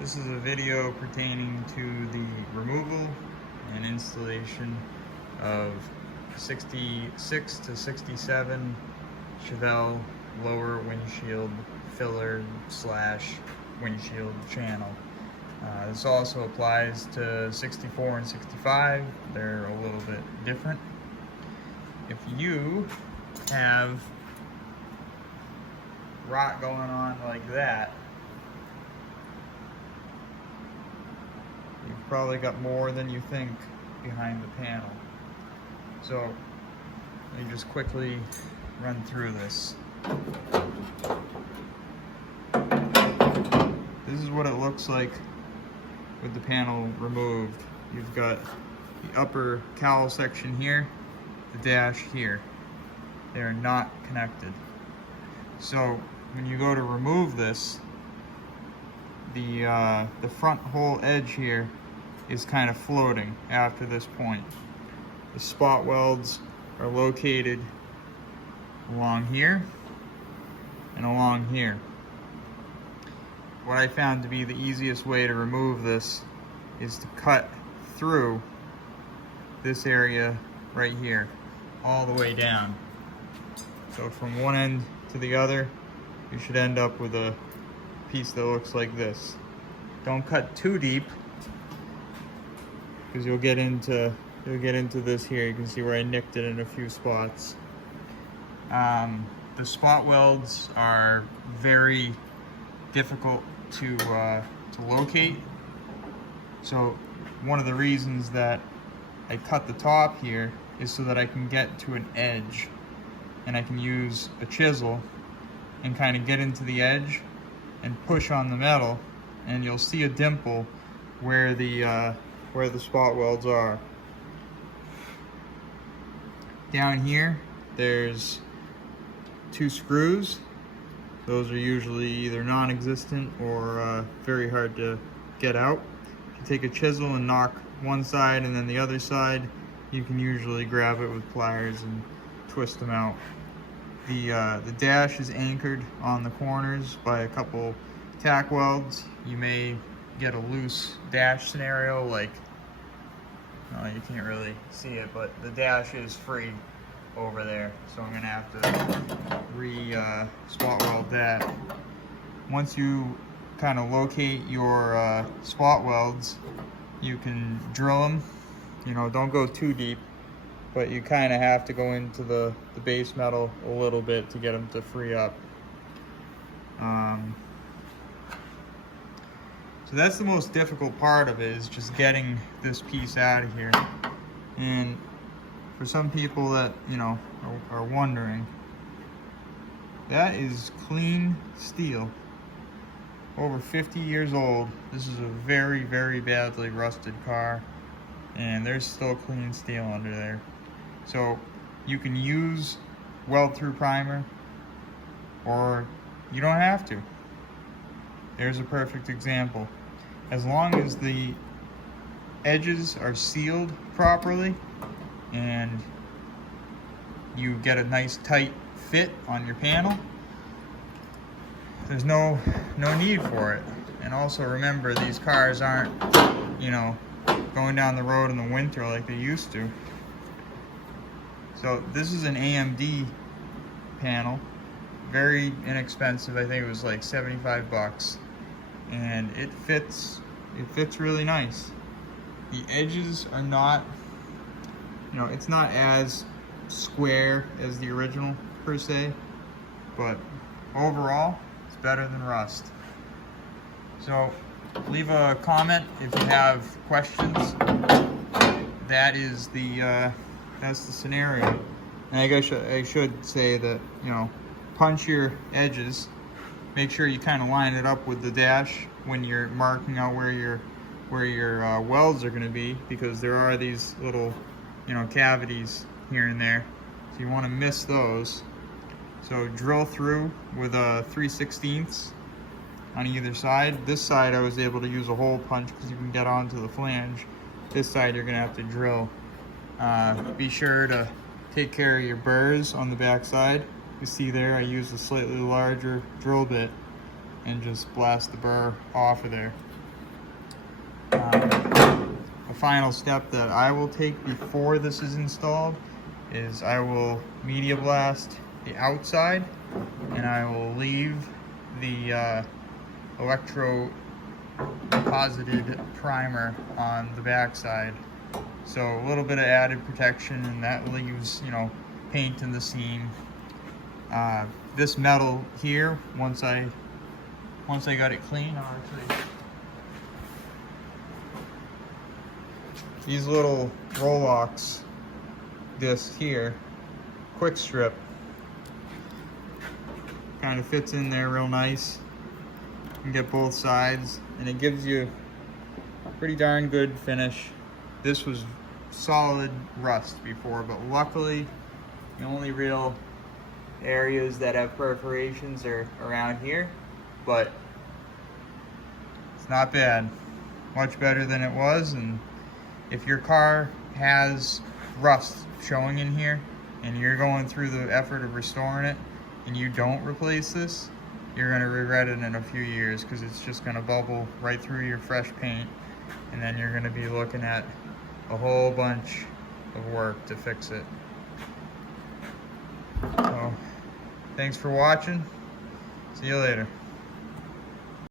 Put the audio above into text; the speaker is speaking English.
This is a video pertaining to the removal and installation of 66 to 67 Chevelle lower windshield filler slash windshield channel. This also applies to 64 and 65. They're a little bit different. If you have rot going on like that, you've probably got more than you think behind the panel. So let me just quickly run through this. This is what it looks like with the panel removed. You've got the upper cowl section here, the dash here. They are not connected. So when you go to remove this, the front whole edge here is kind of floating after this point. The spot welds are located along here and along here. What I found to be the easiest way to remove this is to cut through this area right here, all the way down. So from one end to the other, you should end up with a piece that looks like this. Don't cut too deep, because you'll get into this here. You can see where I nicked it in a few spots. The spot welds are very difficult to locate. So one of the reasons that I cut the top here is so that I can get to an edge, and I can use a chisel and kind of get into the edge and push on the metal, and you'll see a dimple where the spot welds are. Down here, there's 2 screws. Those are usually either non-existent or very hard to get out. If you take a chisel and knock one side and then the other side, you can usually grab it with pliers and twist them out. The dash is anchored on the corners by a couple tack welds. You may get a loose dash scenario, like, you can't really see it, but the dash is free over there, so I'm gonna have to spot weld that. Once you kind of locate your spot welds, you can drill them. Don't go too deep, but you kind of have to go into the base metal a little bit to get them to free up. So that's the most difficult part of it, is just getting this piece out of here. And for some people that, are wondering, that is clean steel. Over 50 years old. This is a very, very badly rusted car, and there's still clean steel under there. So you can use weld through primer, or you don't have to. There's a perfect example. As long as the edges are sealed properly and you get a nice tight fit on your panel, there's no need for it. And also remember, these cars aren't, going down the road in the winter like they used to. So this is an AMD panel, very inexpensive. I think it was like 75 bucks, and it fits really nice. The edges are not, it's not as square as the original per se, but overall it's better than rust. So leave a comment if you have questions. That's the scenario. And I guess I should say that, punch your edges. Make sure you kind of line it up with the dash when you're marking out where your welds are going to be, because there are these little, cavities here and there. So you want to miss those. So drill through with a 3/16 on either side. This side I was able to use a hole punch because you can get onto the flange. This side you're going to have to drill. Be sure to take care of your burrs on the back side. You see there, I used a slightly larger drill bit and just blast the burr off of there. final step that I will take before this is installed is I will media blast the outside, and I will leave the electro deposited primer on the backside. So a little bit of added protection, and that leaves, you know, paint in the seam. This metal here, once I got it clean, I'll actually, these little Rolex discs here, quick strip, kind of fits in there real nice. You can get both sides, and it gives you a pretty darn good finish. This was solid rust before, but luckily the only real areas that have perforations are around here, but it's not bad. Much better than it was. And if your car has rust showing in here and you're going through the effort of restoring it and you don't replace this, you're going to regret it in a few years, because it's just going to bubble right through your fresh paint, and then you're going to be looking at a whole bunch of work to fix it. So, thanks for watching. See you later.